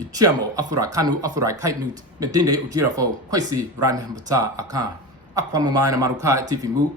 Ichiamo Afurakanu Afurakani Medinde Ojirafo Kwesi Ranhambata Akan Aquamamina Maruka Tifimu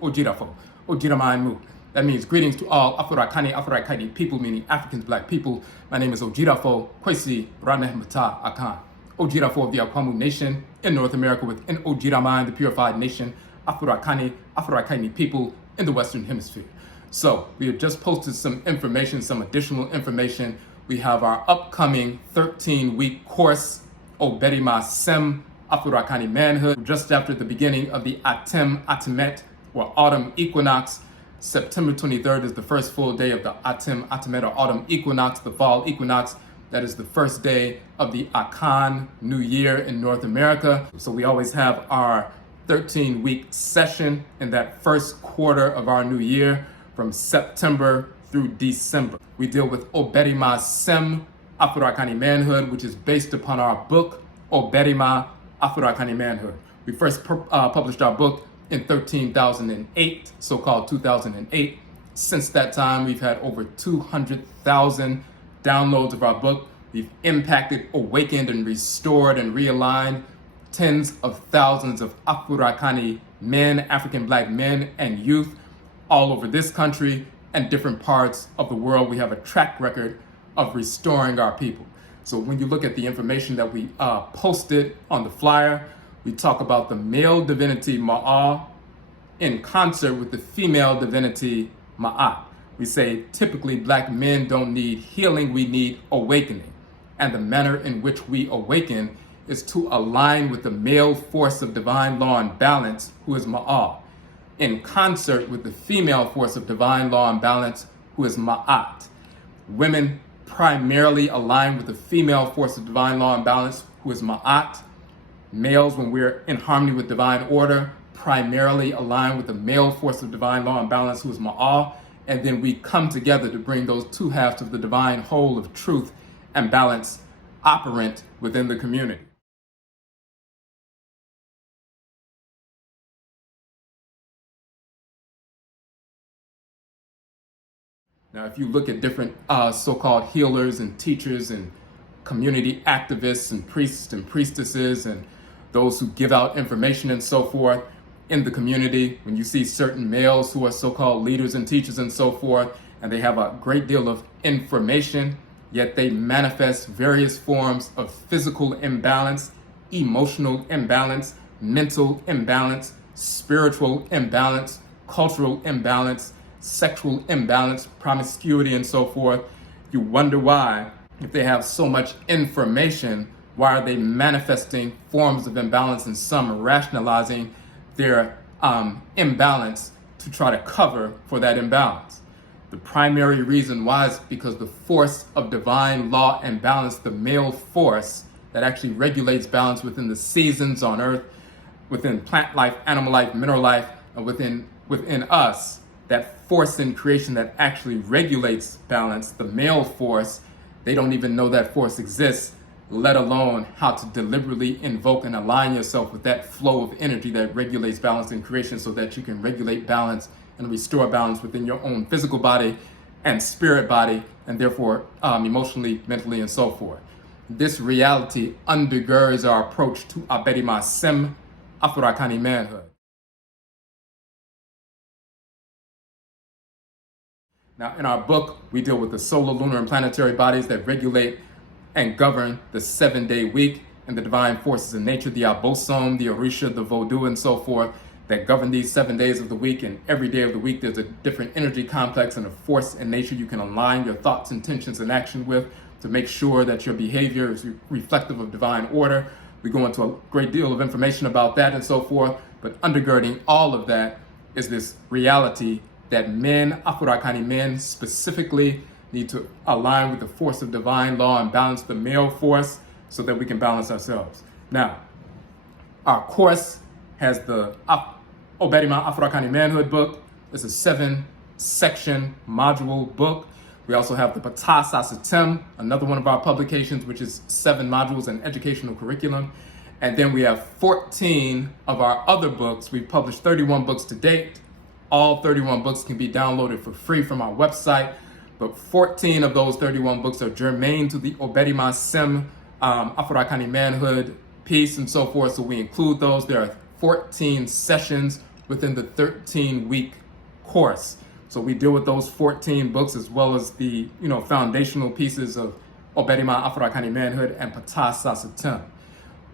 Ojiramai Mu. That means greetings to all Afurakani people, meaning Africans, black people. My name is Ojirafo Kwesi Ranhambata Akan. Ojirafo of the Akwamu Nation in North America within Ojiramai, the purified nation, Afurakani people in the Western Hemisphere. So we have just posted some information, some additional information. We have our upcoming 13-week course, OBARIMASEM, Afurakani Manhood, just after the beginning of the Atemet, or autumn equinox. September 23rd is the first full day of the Atemet, or autumn equinox, the fall equinox. That is the first day of the Akan New Year in North America. So we always have our 13-week session in that first quarter of our new year from September through December. We deal with OBARIMASEM, Afurakani Manhood, which is based upon our book, Obarima Afurakani Manhood. We first published our book in 2008, so-called 2008. Since that time, we've had over 200,000 downloads of our book. We've impacted, awakened, and restored and realigned tens of thousands of Afurakani men, African black men and youth all over this country and different parts of the world. We have a track record of restoring our people. So when you look at the information that we posted on the flyer, we talk about the male divinity Ma'a in concert with the female divinity Ma'at. We say typically black men don't need healing, we need awakening. And the manner in which we awaken is to align with the male force of divine law and balance, who is Ma'a, in concert with the female force of divine law and balance, who is Ma'at. Women primarily align with the female force of divine law and balance, who is Ma'at. Males, when we're in harmony with divine order, primarily align with the male force of divine law and balance, who is Ma'a. And then we come together to bring those two halves of the divine whole of truth and balance operant within the community. Now, if you look at different so-called healers and teachers and community activists and priests and priestesses and those who give out information and so forth in the community, when you see certain males who are so-called leaders and teachers and so forth, and they have a great deal of information, yet they manifest various forms of physical imbalance, emotional imbalance, mental imbalance, spiritual imbalance, cultural imbalance, sexual imbalance, promiscuity, and so forth. You wonder why, if they have so much information, why are they manifesting forms of imbalance and some rationalizing their imbalance to try to cover for that imbalance? The primary reason why is because the force of divine law and balance, the male force that actually regulates balance within the seasons on earth, within plant life, animal life, mineral life, and within us, that force in creation that actually regulates balance, the male force, they don't even know that force exists, let alone how to deliberately invoke and align yourself with that flow of energy that regulates balance in creation so that you can regulate balance and restore balance within your own physical body and spirit body, and therefore emotionally, mentally, and so forth. This reality undergirds our approach to OBARIMASEM, Afurakani Manhood. Now, in our book, we deal with the solar, lunar, and planetary bodies that regulate and govern the 7-day week and the divine forces in nature, the Abosom, the Orisha, the Vodou, and so forth, that govern these 7 days of the week. And every day of the week, there's a different energy complex and a force in nature you can align your thoughts, intentions, and action with to make sure that your behavior is reflective of divine order. We go into a great deal of information about that and so forth, but undergirding all of that is this reality that men, Afurakani men specifically, need to align with the force of divine law and balance the male force so that we can balance ourselves. Now, our course has the Obarima Afurakani Manhood book. It's a 7-section module book. We also have the Patas Asatem, another one of our publications, which is 7 modules and educational curriculum. And then we have 14 of our other books. We've published 31 books to date. All 31 books can be downloaded for free from our website, but 14 of those 31 books are germane to the OBARIMASEM Afurakani Manhood, Peace, and so forth. So we include those. There are 14 sessions within the 13-week course. So we deal with those 14 books as well as the foundational pieces of Oberima Afurakani Manhood and Patah Sasatem.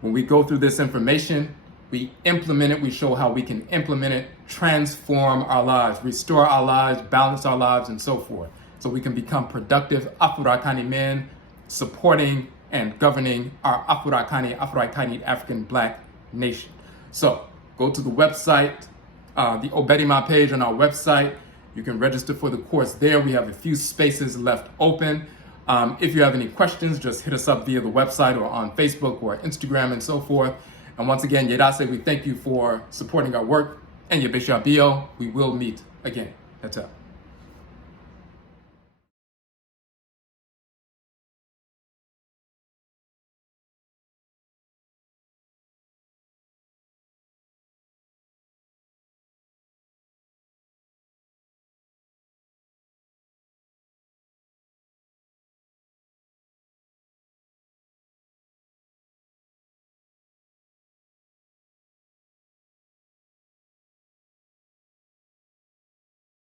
When we go through this information, we implement it, we show how we can implement it, transform our lives, restore our lives, balance our lives, and so forth. So we can become productive Afurakani men, supporting and governing our Afurakani African Black nation. So go to the website, the Oberima page on our website. You can register for the course there. We have a few spaces left open. If you have any questions, just hit us up via the website or on Facebook or Instagram and so forth. And once again, Yedase, we thank you for supporting our work. And Yebesha Bio, we will meet again. That's up.